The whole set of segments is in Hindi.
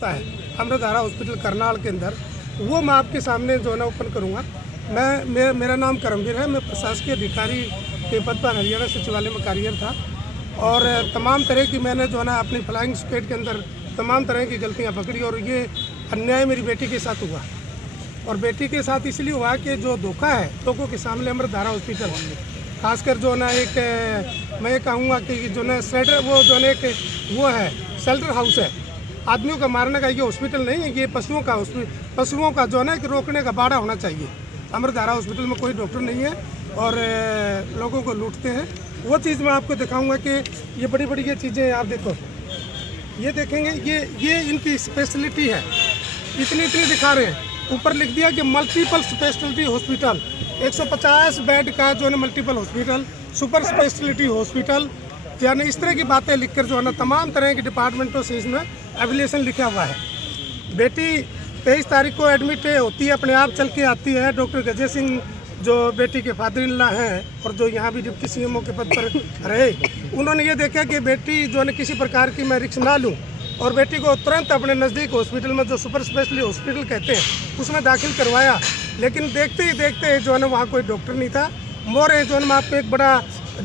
होता है अमृतधारा हॉस्पिटल करनाल के अंदर, वो मैं आपके सामने जो है ना ओपन करूँगा। मेरा नाम करमवीर है, मैं प्रशासकीय अधिकारी के पद पर हरियाणा सचिवालय में कार्यरत था और तमाम तरह की मैंने जो है ना अपनी फ्लाइंग स्क्वाड के अंदर तमाम तरह की गलतियाँ पकड़ी और ये अन्याय मेरी बेटी के साथ हुआ। और बेटी के साथ इसलिए हुआ कि जो धोखा है लोगों के सामने अमृतधारा हॉस्पिटल, खासकर जो ना एक मैं कहूँगा कि जो ना शेल्टर, वो जो ना एक वो है शेल्टर हाउस है, आदमियों का मारने का ये हॉस्पिटल नहीं है, ये पशुओं का जो है ना एक रोकने का बाड़ा होना चाहिए। अमृतधारा हॉस्पिटल में कोई डॉक्टर नहीं है और लोगों को लूटते हैं। वो चीज़ मैं आपको दिखाऊंगा कि ये बड़ी बड़ी ये चीज़ें आप देखो, ये देखेंगे, ये इनकी स्पेशलिटी है, इतनी दिखा रहे हैं। ऊपर लिख दिया कि मल्टीपल स्पेशलिटी हॉस्पिटल, 150 बेड का जो है ना multiple hospital, super speciality hospital, यानी इस तरह की बातें लिखकर जो है ना तमाम तरह के डिपार्टमेंटों से इसमें एफिलिएशन लिखा हुआ है। बेटी 23 तारीख को एडमिट होती है, अपने आप चल के आती है। डॉक्टर गजय सिंह जो बेटी के फादर इन लॉ हैं और जो यहाँ भी डिप्टी सीएमओ के पद पर रहे, उन्होंने ये देखा कि बेटी जो है किसी प्रकार की मैं रिस्क ना लूँ और बेटी को तुरंत अपने नज़दीक हॉस्पिटल में जो सुपर स्पेशलिटी हॉस्पिटल कहते हैं उसमें दाखिल करवाया। लेकिन देखते ही देखते जो है ना वहाँ कोई डॉक्टर नहीं था। मोर है जो है मैं आपको एक बड़ा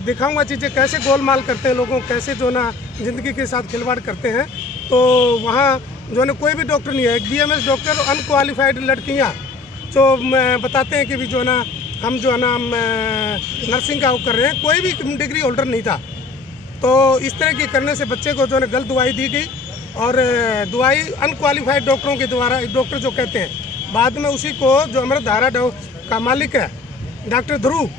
दिखाऊंगा चीज़ें कैसे गोलमाल करते हैं लोगों, कैसे जो ना ज़िंदगी के साथ खिलवाड़ करते हैं। तो वहाँ जो है ना कोई भी डॉक्टर नहीं है, एक BMS डॉक्टर, अनक्वालिफाइड लड़कियाँ जो बताते हैं कि भी जो है ना हम जो है ना नर्सिंग का कर रहे हैं, कोई भी डिग्री होल्डर नहीं था। तो इस तरह की करने से बच्चे को जो है ना गलत दवाई दी गई और दवाई अनक्वालिफाइड डॉक्टरों के द्वारा, डॉक्टर जो कहते हैं, बाद में उसी को जो अमृतधारा का मालिक है डॉक्टर ध्रुव,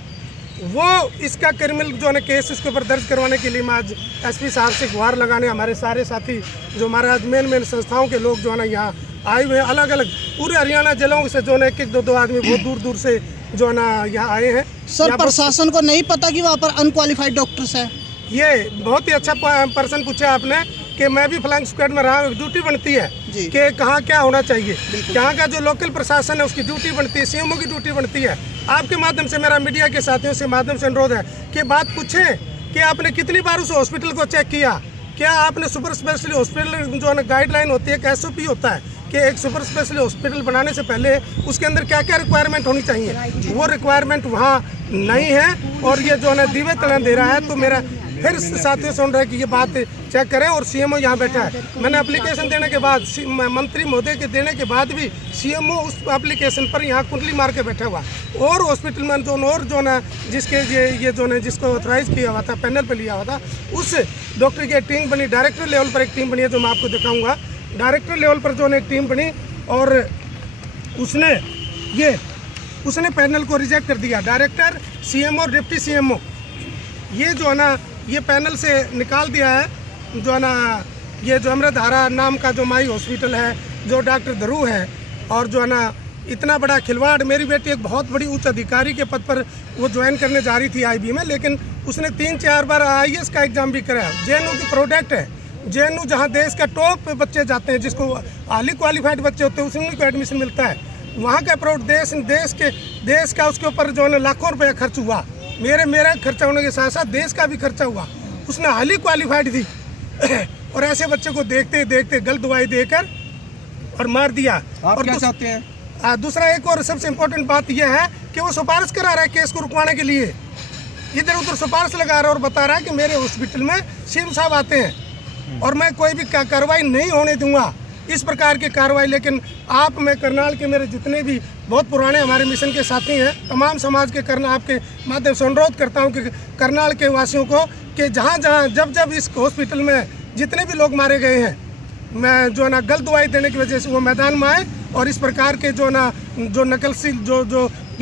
वो इसका क्रिमिनल जो है ना केस इसके ऊपर दर्ज करवाने के लिए मैं आज SP साहब से गुहार लगाने, हमारे सारे साथी जो हमारे आज मेन संस्थाओं के लोग जो है ना यहाँ आए हुए हैं, अलग अलग पूरे हरियाणा जिलों से जो है ना एक दो आदमी बहुत दूर दूर से जो है ना यहाँ आए हैं। सर प्रशासन को नहीं पता कि वहाँ पर अनक्वालिफाइड डॉक्टर्स हैं? ये बहुत ही अच्छा पर्सन पूछा आपने कि मैं भी फ्लाइंग स्क्वाड में रहा हूँ। ड्यूटी बनती है कि कहाँ क्या होना चाहिए, यहाँ का जो लोकल प्रशासन है उसकी ड्यूटी बनती है, CMO की ड्यूटी बनती है। आपके माध्यम से मेरा मीडिया के साथियों से माध्यम से अनुरोध है कि बात पूछें कि आपने कितनी बार उस हॉस्पिटल को चेक किया, क्या आपने सुपर स्पेशलिटी हॉस्पिटल जो है ना गाइडलाइन होती है, एक SOP होता है कि एक सुपर स्पेशलिटी हॉस्पिटल बनाने से पहले उसके अंदर क्या क्या रिक्वायरमेंट होनी चाहिए, वो रिक्वायरमेंट वहाँ नहीं है। और ये जो है ना दीवे तलन दे रहा है। तो मेरा फिर साथियों सुन रहे हैं कि ये बात चेक करें। और CMO यहाँ बैठा है, मैंने एप्लीकेशन देने के बाद, मंत्री महोदय के देने के बाद भी CMO उस एप्लीकेशन पर यहाँ कुंडली मार के बैठा हुआ। और हॉस्पिटल में जो ना जिसके ये जो ना जिसको ऑथराइज किया हुआ था, पैनल पर लिया हुआ था, उस डॉक्टर की एक टीम बनी, डायरेक्टर लेवल पर एक टीम बनी है जो मैं आपको दिखाऊंगा। डायरेक्टर लेवल पर जो है एक टीम बनी और उसने पैनल को रिजेक्ट कर दिया। डायरेक्टर, CMO और डिप्टी CMO ये जो है ना ये पैनल से निकाल दिया है। जो है ना ये जो अमृतधारा नाम का जो माई हॉस्पिटल है, जो डॉक्टर ध्रुव है, और जो है ना इतना बड़ा खिलवाड़। मेरी बेटी एक बहुत बड़ी उच्च अधिकारी के पद पर वो ज्वाइन करने जा रही थी IB में, लेकिन उसने 3-4 बार IAS का एग्जाम भी कराया। JNU की प्रोडक्ट है, JNU जहाँ देश का टॉप पे बच्चे जाते हैं, जिसको हाईली क्वालिफाइड बच्चे होते हैं उसमें को एडमिशन मिलता है। वहाँ का देश का उसके ऊपर जो है ना लाखों रुपया खर्च हुआ। मेरा खर्चा होने के साथ साथ देश का भी खर्चा हुआ। उसने हाईली क्वालिफाइड थी और ऐसे बच्चे को देखते देखते गलत दवाई देकर और मार दिया। आप और क्या चाहते हैं? दूसरा एक और सबसे इम्पोर्टेंट बात यह है कि वो सिफारिश करा रहा है केस को रुकवाने के लिए, इधर उधर सिफारिश लगा रहा है और बता रहा है कि मेरे हॉस्पिटल में CM साहब आते हैं और मैं कोई भी कार्रवाई नहीं होने दूंगा, इस प्रकार की कार्रवाई। लेकिन मैं करनाल के मेरे जितने भी बहुत पुराने हमारे मिशन के साथी हैं, तमाम समाज के आपके माध्यम से अनुरोध करता हूं कि करनाल के वासियों को कि जहां जब इस हॉस्पिटल में जितने भी लोग मारे गए हैं, मैं जो ना गलत दवाई देने की वजह से वो मैदान में आए और इस प्रकार के जो नकलसी जो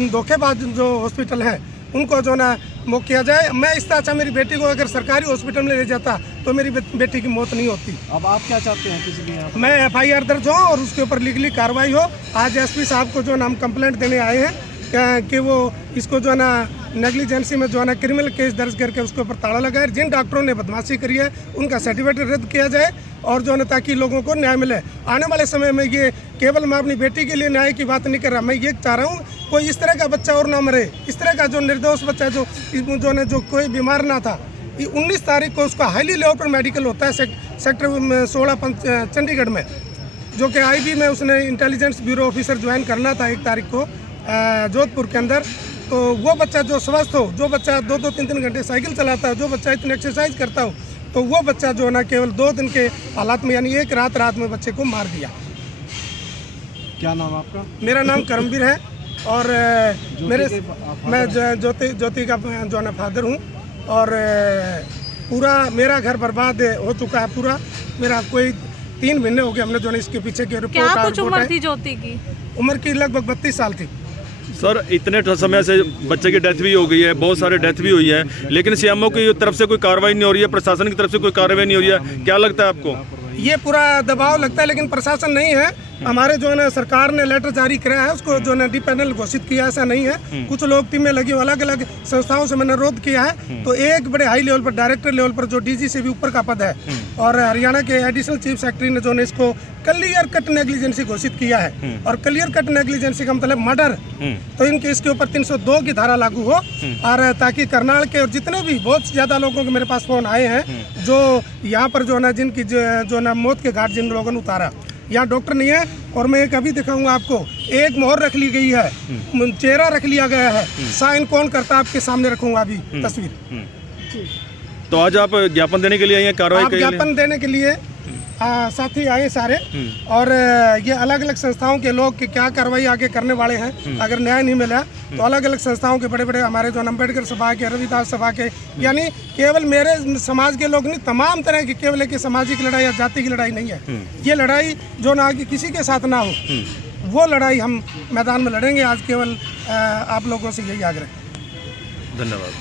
धोखेबाज जो हॉस्पिटल है उनको जो ना मुक्त किया जाए। मैं इस तरह से मेरी बेटी को अगर सरकारी हॉस्पिटल में ले जाता तो मेरी बेटी की मौत नहीं होती। अब आप क्या चाहते हैं? किसी भी मैं FIR दर्ज हो और उसके ऊपर लीगली कार्रवाई हो। आज SP साहब को जो ना हम कंप्लेंट देने आए हैं कि वो इसको जो है ना नेग्लिजेंसी में जो है ना क्रिमिनल केस दर्ज करके उसके ऊपर ताला लगाए। जिन डॉक्टरों ने बदमाशी करी है उनका सर्टिफिकेट रद्द किया जाए और जो है ना ताकि लोगों को न्याय मिले। आने वाले समय में ये केवल मैं अपनी बेटी के लिए न्याय की बात नहीं कर रहा, मैं ये चाह रहा हूँ कोई इस तरह का बच्चा और ना मरे, इस तरह का जो निर्दोष बच्चा जो कोई बीमार ना था। 19 तारीख को उसका हाईली लेवल पर मेडिकल होता है सेक्टर 16 चंडीगढ़ में। जो कि आईबी में उसने इंटेलिजेंस ब्यूरो ऑफिसर ज्वाइन करना था 1 तारीख को जोधपुर के अंदर। तो वो बच्चा जो स्वस्थ हो, जो बच्चा 2-2 3-3 घंटे साइकिल चलाता है, जो बच्चा इतनी एक्सरसाइज करता हो, तो वो बच्चा जो है ना केवल 2 दिन के हालात में यानी एक रात में बच्चे को मार दिया। क्या नाम आपका? मेरा नाम करमवीर है और मैं ज्योति का जो है ना फादर हूँ। और पूरा मेरा घर बर्बाद हो चुका है पूरा। मेरा कोई 3 महीने हो गए हमने जो है इसके पीछे की रिपोर्ट। क्या कुछ उम्र थी ज्योति की? उम्र की लगभग 32 साल थी। सर इतने समय से बच्चे की डेथ भी हो गई है, बहुत सारे डेथ भी हुई है, लेकिन सीएमओ की तरफ से कोई कार्रवाई नहीं हो रही है, प्रशासन की तरफ से कोई कार्रवाई नहीं हो रही है। क्या लगता है आपको? ये पूरा दबाव लगता है, लेकिन प्रशासन नहीं है। हमारे जो है ना सरकार ने लेटर जारी कराया है, उसको जो है ना डिपेंडेंट घोषित किया, ऐसा नहीं है। कुछ लोग टीमें लगी, अलग अलग संस्थाओं से मैंने अनुरोध किया है। तो एक बड़े हाई लेवल पर, डायरेक्टर लेवल पर, जो डीजी से भी ऊपर का पद है, और हरियाणा के एडिशनल चीफ सेक्रेटरी ने जो है इसको क्लियर कट नेग्लिजेंसी घोषित किया है। और क्लियर कट नेग्लिजेंसी का मतलब मर्डर, तो इनके इसके ऊपर 302 की धारा लागू हो, और ताकि करनाल के और जितने भी बहुत ज्यादा लोगों के मेरे पास फोन आए हैं जो यहाँ पर जो है ना जिनकी जो ना मौत के घाट जिन लोगों ने उतारा, यहाँ डॉक्टर नहीं है। और मैं एक अभी दिखाऊंगा आपको, एक मोहर रख ली गई है, चेहरा रख लिया गया है, साइन कौन करता है आपके सामने रखूंगा अभी तस्वीर। तो आज आप ज्ञापन देने के लिए आए हैं, कार्रवाई के लिए? ज्ञापन देने के लिए साथी आए सारे, और ये अलग अलग संस्थाओं के लोग कि क्या कार्रवाई आगे करने वाले हैं। अगर न्याय नहीं मिला तो अलग अलग संस्थाओं के बड़े बड़े हमारे जो अम्बेडकर सभा के, रविदास सभा के, यानी केवल मेरे समाज के लोग नहीं, तमाम तरह की, केवल एक सामाजिक लड़ाई या जाति की लड़ाई नहीं है। ये लड़ाई जो ना कि किसी के साथ ना हो, वो लड़ाई हम मैदान में लड़ेंगे। आज केवल आप लोगों से यही आग्रह। धन्यवाद।